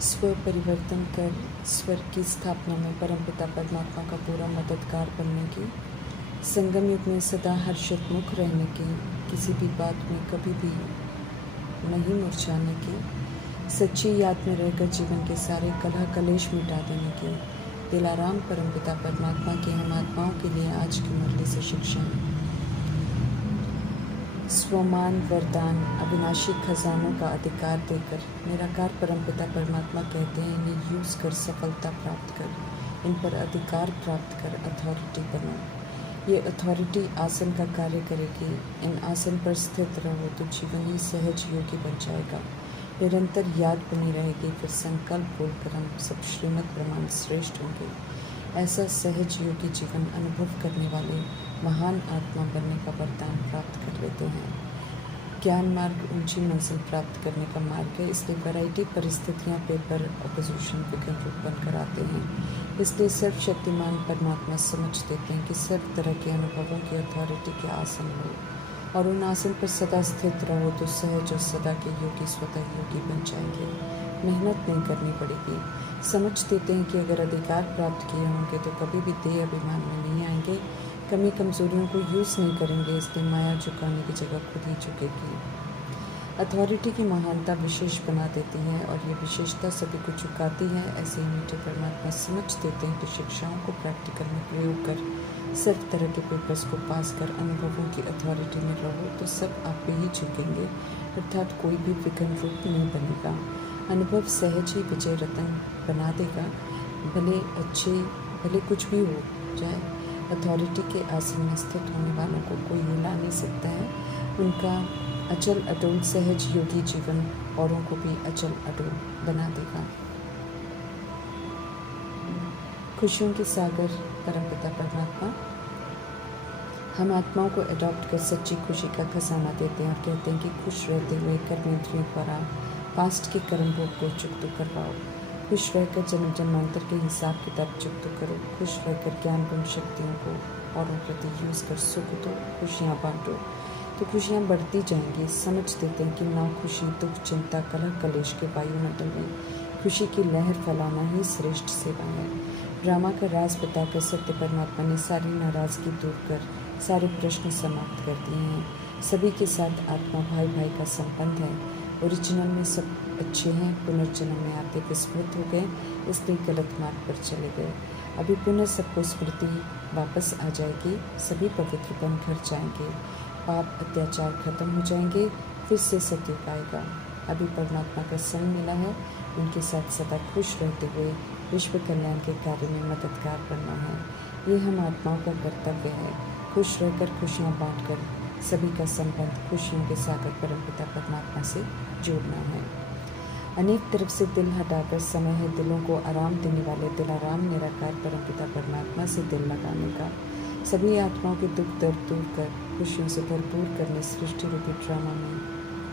स्व परिवर्तन कर स्वर की स्थापना में परमपिता परमात्मा का पूरा मददगार बनने की, संगम युग में सदा हर्षोन्मुख रहने की, किसी भी बात में कभी भी नहीं मुरझाने की, सच्ची याद में रहकर जीवन के सारे कलह कलेश मिटा देने की, दिलाराम परमपिता परमात्मा की हम आत्माओं के लिए आज की मुरली से शिक्षाएं। स्वमान वरदान अविनाशी खजानों का अधिकार देकर निराकार परमपिता परमात्मा कहते हैं, इन्हें यूज़ कर सफलता प्राप्त कर, इन पर अधिकार प्राप्त कर, अथॉरिटी बनो। ये अथॉरिटी आसन का कार्य करेगी। इन आसन पर स्थित रहो तो जीवन ही सहज योगी बन जाएगा। निरंतर याद बनी रहेगी, फिर संकल्प बोलकर हम सब श्रीमद् प्रमाण श्रेष्ठ होंगे। ऐसा सहज योगी जीवन अनुभव करने वाले महान आत्मा बनने का वरदान प्राप्त कर लेते हैं। ज्ञान मार्ग ऊंची मंजिल प्राप्त करने का मार्ग है, इसलिए वैरायटी परिस्थितियाँ पेपर अपोजिशन विघ्न रूप बनकर आते हैं। इसलिए सर्वशक्तिमान परमात्मा समझ देते हैं कि सर्व तरह के अनुभवों की अथॉरिटी के आसन लो और उन आसन पर सदा स्थित रहो तो सहज और सदा के योगी स्वतः योगी बन जाएंगे। मेहनत नहीं करनी पड़ेगी। समझ देते हैं कि अगर अधिकार प्राप्त किए होंगे तो कभी भी देह अभिमान में नहीं आएंगे, कमी कमजोरियों को यूज़ नहीं करेंगे, इसलिए माया झुकाने की जगह खुद ही झुकेगी। अथॉरिटी की महानता विशेष बना देती है और ये विशेषता सभी को झुकाती है। ऐसे ही मीठे परमात्मा समझ देते हैं कि शिक्षाओं को प्रैक्टिकल में प्रयोग कर सर्व तरह के पेपर्स को पास कर अनुभवों की अथॉरिटी में रहो तो सब आप पे ही झुकेंगे, अर्थात कोई भी विघ्न रूप नहीं बनेगा। अनुभव सहज ही विजय रतन बना देगा। भले अच्छे भले कुछ भी हो जाए, अथॉरिटी के आसन में स्थित होने वालों को कोई हिला नहीं सकता है। उनका अचल अटूट सहज योगी जीवन औरों को भी अचल अटूट बना देगा। खुशियों के सागर परमपिता परमात्मा हम आत्माओं को अडॉप्ट कर सच्ची खुशी का खजाना देते हैं और कहते हैं कि खुश रहते हुए कर्मेंद्रियों द्वारा पास्ट के कर्म भोग को चुकत करवाओ। खुश रहकर जन्म जन्मांतर के हिसाब किताब चुकत करो। खुश रहकर ज्ञान गुण शक्तियों को औरों प्रति यूज़ कर सुख दो, खुशियाँ बांटो तो खुशियाँ बढ़ती जाएंगी। समझ देते हैं कि ना खुशी दुख चिंता कलह कलेश के वायुमंडल में खुशी की लहर फैलाना ही श्रेष्ठ सेवा है। ड्रामा का राज बताकर सत्य परमात्मा ने सारी नाराज़गी दूर कर सारे प्रश्न समाप्त कर दिए हैं। सभी के साथ आत्मा भाई भाई का संबंध है। ओरिजिनल में सब अच्छे हैं, पुनर्जन्म में आते विस्मृत हो गए, इसलिए गलत मार्ग पर चले गए। अभी पुनः सबको स्मृति वापस आ जाएगी, सभी पवित्र बन घर जाएंगे, पाप अत्याचार खत्म हो जाएंगे, फिर से सतयुग आएगा। अभी परमात्मा का संग मिला है, उनके साथ सदा खुश रहते हुए विश्व कल्याण के कार्य में मददगार बनना है। ये हम आत्माओं का कर्तव्य है। खुश रहकर खुशियाँ बांटकर सभी का संबंध खुशियों के सागर परमपिता परमात्मा से जोड़ना है। अनेक तरफ से दिल हटाकर समय है दिलों को आराम देने वाले दिलाराम निराकार परमपिता परमात्मा से दिल लगाने का। सभी आत्माओं के दुख दर्द दूर कर खुशियों से भरपूर करने सृष्टि रूपी ड्रामा में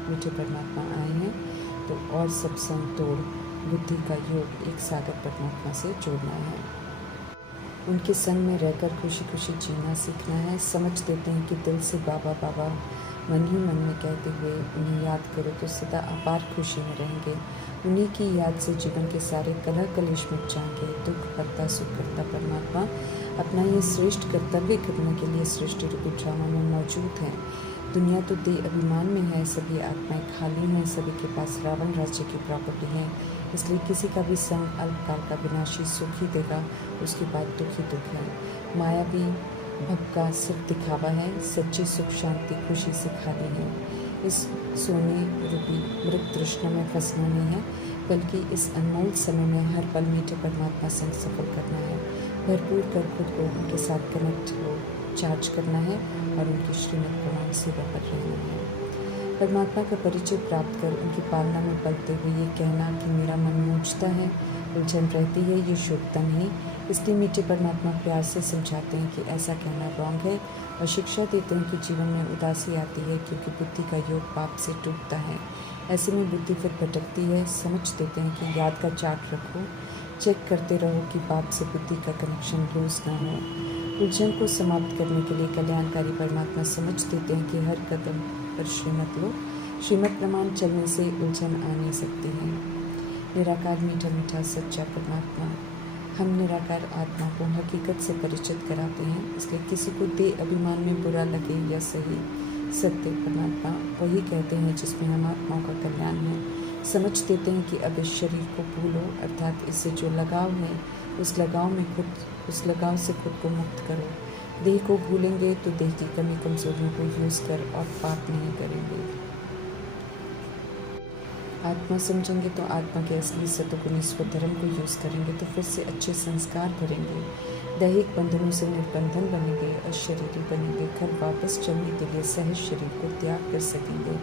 मीठे परमात्मा आए हैं, तो और सब संग तोड़ बुद्धि का योग एक सागर परमात्मा से जोड़ना है। उनके संग में रहकर खुशी खुशी जीना सीखना है। समझ देते हैं कि दिल से बाबा बाबा मन ही मन में कहते हुए उन्हें याद करो तो सदा अपार खुशी में रहेंगे। उन्हीं की याद से जीवन के सारे कलह कलेश मिट जाएंगे। दुख हरता सुख करता परमात्मा अपना ये श्रेष्ठ कर्तव्य करने के लिए सृष्टि रूपी ड्रामा में मौजूद है। दुनिया तो देह अभिमान में है, सभी आत्माएं खाली हैं, सभी के पास रावण राज्य की प्रॉपर्टी है, इसलिए किसी का भी संग अल्पकाल का विनाशी सुख ही देगा, उसकी बात दुख ही दुख है। माया भी भक्का सिर्फ दिखावा है, सच्ची सुख शांति खुशी से खाली है। इस सोने रूपी मृत तृष्णा में फंसना नहीं है, बल्कि इस अनमोल समय में हर पल मीठे परमात्मा संग सफल करना है। भरपूर कर खुद को उनके साथ कनेक्ट हो चार्ज करना है और उनकी श्रीमद् प्रमाण सेवा पर रहना है। परमात्मा का परिचय प्राप्त कर उनकी पालना में पलते हुए ये कहना कि मेरा मन मूझता है, उलझन रहती है, ये शुभता नहीं। इसलिए मीठे परमात्मा प्यार से समझाते हैं कि ऐसा कहना रॉन्ग है और शिक्षा देते हैं कि जीवन में उदासी आती है क्योंकि बुद्धि का योग पाप से टूटता है। ऐसे में बुद्धि फिर भटकती है। समझ देते हैं कि याद का चार्ट रखो, चेक करते रहो कि पाप से बुद्धि का कनेक्शन लूज ना हो। उलझन को समाप्त करने के लिए कल्याणकारी परमात्मा समझ देते हैं कि हर कदम पर श्रीमत लो, श्रीमत प्रमाण चलने से उलझन आ नहीं सकती है। निराकार मीठा मीठा सच्चा परमात्मा। हम निराकार आत्मा को हकीकत से परिचित कराते हैं, इसलिए किसी को देह अभिमान में बुरा लगे या सही, सत्य परमात्मा वही कहते हैं जिसमें हम आत्माओं का कल्याण है। समझ देते हैं कि अब इस शरीर को भूलो, अर्थात इससे जो लगाव है उस लगाव से खुद को मुक्त करो। देह को भूलेंगे तो देह की कमी कमजोरियों को यूज कर और पाप नहीं करेंगे। आत्मा समझेंगे तो आत्मा के असली सतुगुणी स्वधर्म को यूज करेंगे तो फिर से अच्छे संस्कार करेंगे, दैहिक बंधनों से निर्बंधन बनेंगे और शरीरी बनेंगे। घर वापस चलने के लिए सहज शरीर को त्याग कर सकेंगे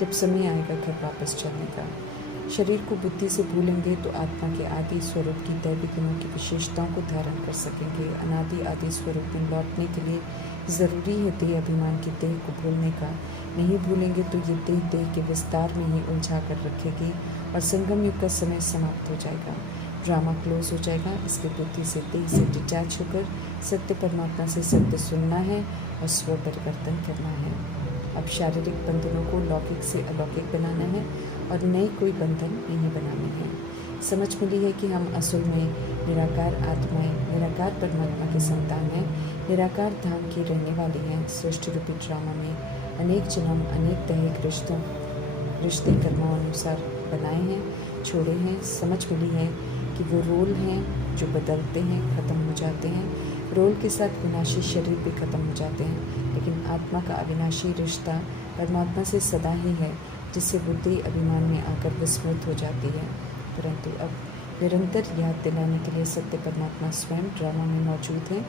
जब समय आएगा घर वापस चलने का। शरीर को बुद्धि से भूलेंगे तो आत्मा के आदि स्वरूप की दैवी गुणों की विशेषताओं को धारण कर सकेंगे। अनादि आदि स्वरूप में लौटने के लिए ज़रूरी है देह अभिमान की देह को भूलने का। नहीं भूलेंगे तो ये देह के विस्तार में ही उलझा कर रखेगी और संगम युग का समय समाप्त हो जाएगा, ड्रामा क्लोज हो जाएगा। इसलिए बुद्धि से देह से डिटैच होकर सत्य परमात्मा से सत्य सुनना है और स्व परिवर्तन करना है। अब शारीरिक बंधनों को लौकिक से अलौकिक बनाना है और नए कोई बंधन नहीं बनाने हैं। समझ मिली है कि हम असल में निराकार आत्माएं, निराकार परमात्मा के संतान हैं, निराकार धाम की रहने वाली हैं। सृष्टि रूपी ड्रामा में अनेक जन्म, अनेक दैहिक रिश्ते कर्मानुसार बनाए हैं, छोड़े हैं। समझ मिली है कि वो रोल हैं जो बदलते हैं, ख़त्म हो जाते हैं। रोल के साथ विनाशी शरीर भी खत्म हो जाते हैं, लेकिन आत्मा का अविनाशी रिश्ता परमात्मा से सदा ही है, जिससे बुद्धि अभिमान में आकर विस्मृत हो जाती है। परंतु अब निरंतर याद दिलाने के लिए सत्य परमात्मा स्वयं ड्रामा में मौजूद हैं।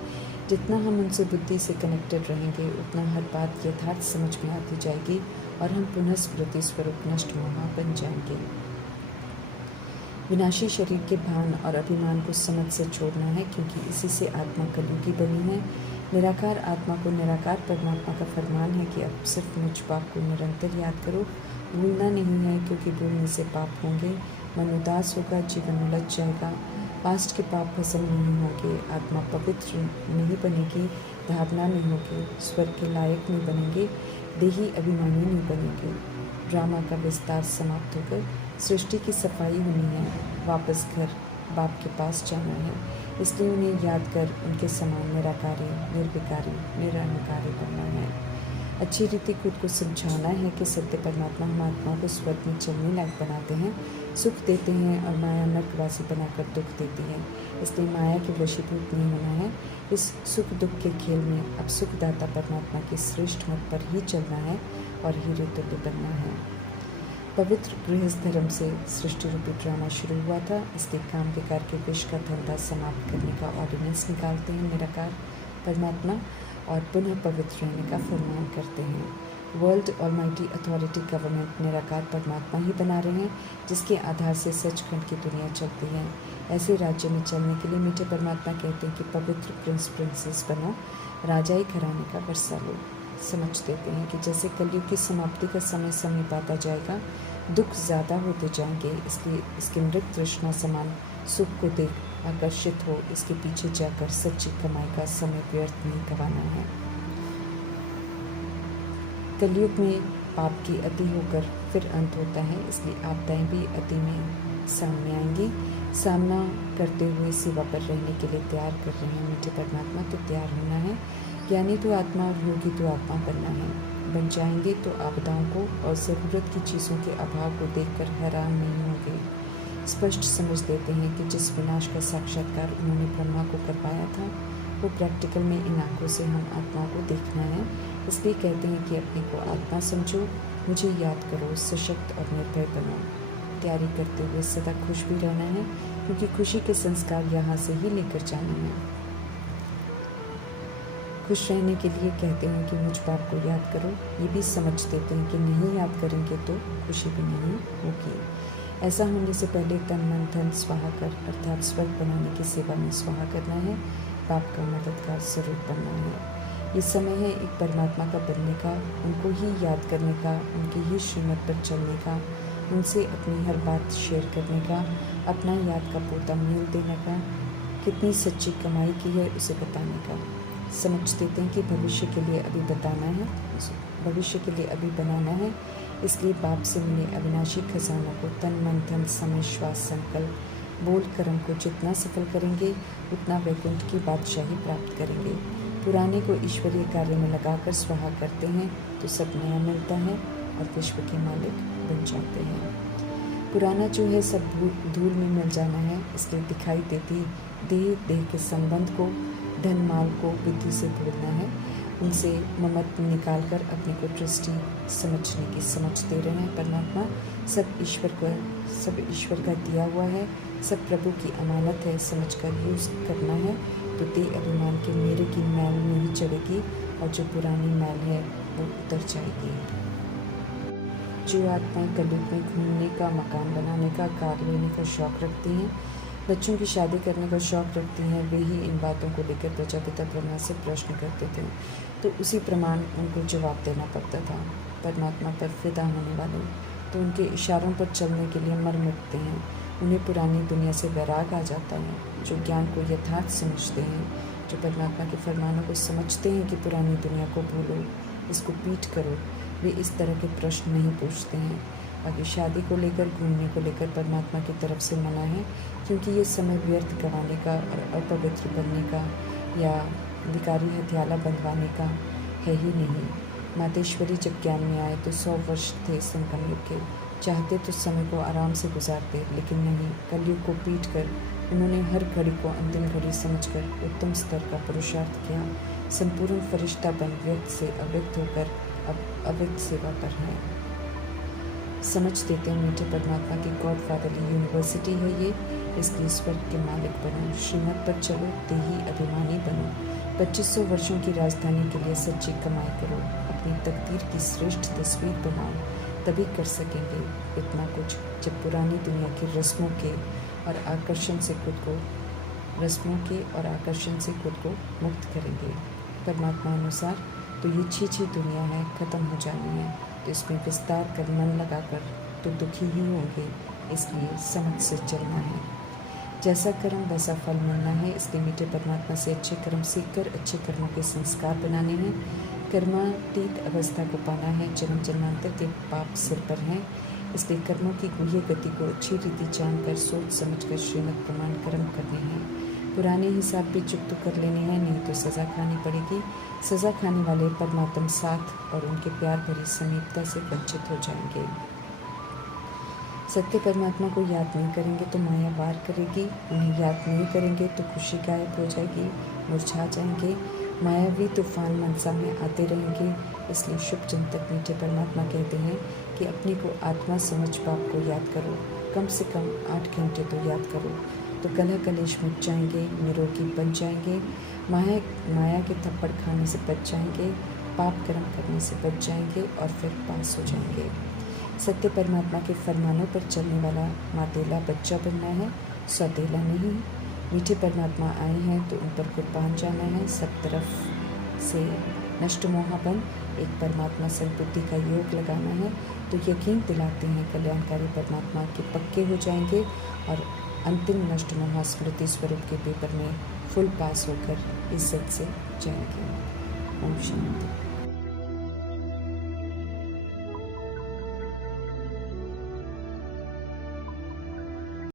जितना हम उनसे बुद्धि से कनेक्टेड रहेंगे उतना हर बात यथार्थ समझ में आती जाएगी और हम पुनः स्मृति स्वरूप नष्ट मोहा बन जाएंगे। विनाशी शरीर के भान और अभिमान को समझ से छोड़ना है, क्योंकि इसी से आत्मा कलयुगी बनी है। निराकार आत्मा को निराकार परमात्मा का फरमान है कि अब सिर्फ मुझ पाप को निरंतर याद करो, भूलना नहीं है, क्योंकि भूलने से पाप होंगे, मन उदास होगा, जीवन उलझ जाएगा, पास्ट के पाप भस्म नहीं होंगे, आत्मा पवित्र नहीं बनेगी, धारणा नहीं होगी, स्वर्ग के लायक नहीं बनेंगे, देही अभिमानी नहीं बनेंगे। ड्रामा का विस्तार समाप्त होकर सृष्टि की सफाई होनी है, वापस घर बाप के पास जाना है। इसलिए उन्हें याद कर उनके समान निराकारी, निर्विकारी, निरहंकारी बनना है। अच्छी रीति खुद को समझाना है कि सत्य परमात्मा हम आत्माओं को स्वर्ग में चलने लायक बनाते हैं, सुख देते हैं और माया नर्कवासी बनाकर दुख देती है। इसलिए माया के वशीभूत नहीं होना है। इस सुख दुख के खेल में अब सुखदाता परमात्मा के श्रेष्ठ मत पर ही चलना है और हीरे तुल्य बनना है। पवित्र गृहस्थ धर्म से सृष्टि रूपी ड्रामा शुरू हुआ था, इसलिए काम विकार के विष का धंधा समाप्त करने का ऑर्डिनेंस निकालते हैं निराकार परमात्मा और पुनः पवित्र रहने का फरमान करते हैं। वर्ल्ड ऑलमाइटी अथॉरिटी गवर्नमेंट निराकार परमात्मा ही बना रहे हैं, जिसके आधार से सचखंड की दुनिया चलती है। ऐसे राज्य में चलने के लिए मीठे परमात्मा कहते हैं कि पवित्र प्रिंस प्रिंसेस बनो, राजाई घराने का वर्षा लो। समझ देते हैं कि जैसे कलयुग की समाप्ति का समय समीप आता जाएगा, दुख ज़्यादा होते जाएंगे, इसलिए इसके मृत तृष्णा समान सुख को देख आकर्षित हो, इसके पीछे जाकर सच्ची कमाई का समय व्यर्थ नहीं गंवाना है। कलयुग में पाप की अति होकर फिर अंत होता है, इसलिए आपदाएं भी अति में सामने आएंगी। सामना करते हुए सेवा पर रहने के लिए तैयार कर रहे हैं मीठे परमात्मा, तो तैयार होना है। ज्ञानी तो आत्मा और योगी तो आत्मा बनना है। बन जाएंगे तो आपदाओं को और ज़रूरत की चीज़ों के अभाव को देखकर हैरान नहीं होंगे। स्पष्ट समझ देते हैं कि जिस विनाश का साक्षात्कार उन्होंने ब्रह्मा को करवाया था, वो प्रैक्टिकल में इन आँखों से हम आत्माओं को देखना है। इसलिए कहते हैं कि अपने को आत्मा समझो, मुझे याद करो, सशक्त और निर्भय बनो। तैयारी करते हुए सदा खुश भी रहना है, क्योंकि खुशी के संस्कार यहाँ से ही लेकर जाने हैं। खुश रहने के लिए कहते हैं कि मुझ बाप को याद करो, ये भी समझ देते हैं कि नहीं याद करेंगे तो खुशी भी नहीं होगी। ऐसा होने से पहले तन मन धन स्वाहा कर, अर्थात स्वर्ग बनाने की सेवा में स्वाहा करना है, बाप का मददगार स्वरूप बनना है। ये समय है एक परमात्मा का बनने का, उनको ही याद करने का, उनकी ही श्रीमत पर चलने का, उनसे अपनी हर बात शेयर करने का, अपना याद का पोता मेल देने का, कितनी सच्ची कमाई की है उसे बताने का। समझ देते हैं कि भविष्य के लिए अभी बताना है, भविष्य के लिए अभी बनाना है। इसलिए बाप से मिले अविनाशी खजानों को तन मन धन समय श्वास संकल्प बोल कर्म को जितना सफल करेंगे उतना वैकुंठ की बादशाही प्राप्त करेंगे। पुराने को ईश्वरीय कार्य में लगाकर स्वाहा करते हैं तो सब नया मिलता है और विश्व के मालिक बन जाते हैं। पुराना जो है सब धूल में मिल जाना है, इसलिए दिखाई देती देह के संबंध को धन माल को बुद्धि से भूलना है। उनसे ममत्व निकालकर अपने को दृष्टि समझने की समझ दे रहे हैं। परमात्मा सब ईश्वर का दिया हुआ है, सब प्रभु की अमानत है, समझकर यूज़ करना है तो देह अभिमान के मेरे की मैल नहीं चढ़ेगी और जो पुरानी मैल है वो उतर जाएगी। जो आत्माएं कलयुग में घूमने का, मकान बनाने का, कार लेने का शौक़ रखती हैं, बच्चों की शादी करने का शौक़ रखती हैं, वे ही इन बातों को लेकर प्रजापिता ब्रह्मा से प्रश्न करते थे तो उसी प्रमाण उनको जवाब देना पड़ता था। परमात्मा पर फिदा होने वाले तो उनके इशारों पर चलने के लिए मर मिटते हैं। उन्हें पुरानी दुनिया से वैराग आ जाता है। जो ज्ञान को यथार्थ समझते हैं, जो परमात्मा के फरमानों को समझते हैं कि पुरानी दुनिया को भूलो, इसको पीठ करो, वे इस तरह के प्रश्न नहीं पूछते हैं। बाकी शादी को लेकर, घूमने को लेकर परमात्मा की तरफ से मना है, क्योंकि ये समय व्यर्थ गंवाने का और अपवित्र बनने का या विकारी हथियाला बंधवाने का है ही नहीं। मातेश्वरी जब ज्ञान में आए तो 100 वर्ष थे संगम युग के, चाहते तो समय को आराम से गुजारते, लेकिन नहीं, कलयुग को पीट कर उन्होंने हर घड़ी को अंतिम घड़ी समझकर उत्तम स्तर का पुरुषार्थ किया। संपूर्ण फरिश्ता बन व्यक्त से अव्यक्त होकर अब अव्यक्त सेवा पर है। समझ देते हैं मीठे परमात्मा की गॉडफादरली यूनिवर्सिटी है ये, इसलिए स्वर्ग के मालिक बनो, श्रीमत पर चलो, देही अभिमानी बनो, 2500 वर्षों की राजधानी के लिए सच्ची कमाई करो, अपनी तकदीर की श्रेष्ठ तस्वीर बनाओ, तभी कर सकेंगे इतना कुछ जब पुरानी दुनिया की रस्मों के और आकर्षण से खुद को मुक्त करेंगे। परमात्मा अनुसार तो ये छी दुनिया है, ख़त्म हो जानी है, तो इसमें विस्तार कर मन लगाकर तो दुखी ही होंगे, इसलिए समझ से चलना है। जैसा कर्म वैसा फल मिलना है, इसलिए मीठे परमात्मा से अच्छे कर्म सीखकर अच्छे कर्मों के संस्कार बनाने हैं। कर्मातीत अवस्था को पाना है, जन्म जन्मांतर के पाप सिर पर हैं, इसलिए कर्मों की गुह्य गति को अच्छी रीति जानकर सोच समझकर श्रीमद् प्रमाण कर्म करने हैं। पुराने हिसाब भी चुकता कर लेने हैं, नहीं तो सज़ा खानी पड़ेगी। सज़ा खाने वाले परमात्मा साथ और उनके प्यार भरी समीपता से वंचित हो जाएंगे। सत्य परमात्मा को याद नहीं करेंगे तो माया वार करेगी, उन्हें याद नहीं करेंगे तो खुशी गायब हो जाएगी, मुरझा जाएंगे, मायावी तूफान मनसा में आते रहेंगे। इसलिए शुभ चिंतक मीठे परमात्मा कहते हैं कि अपने को आत्मा समझ बाप को याद करो, कम से कम 8 घंटे तो याद करो, तो कलह कलेश मिट जाएंगे, निरोगी बन जाएंगे, माया के थप्पड़ खाने से बच जाएंगे, पाप कर्म करने से बच जाएंगे और फिर पास हो जाएंगे। सत्य परमात्मा के फरमानों पर चलने वाला मातेला बच्चा बनना है, सौतेला नहीं। मीठे परमात्मा आए हैं तो उन पर कुर्बान जाना है, सब तरफ से नष्ट मोहाबन एक परमात्मा सद्बुद्धि का योग लगाना है, तो यकीन दिलाते हैं कल्याणकारी परमात्मा के पक्के हो जाएंगे और अंतिम नष्ट मोहा स्मृति स्वरूप के पेपर में फुल पास होकर इज्जत से जाएंगे। ओम शांति।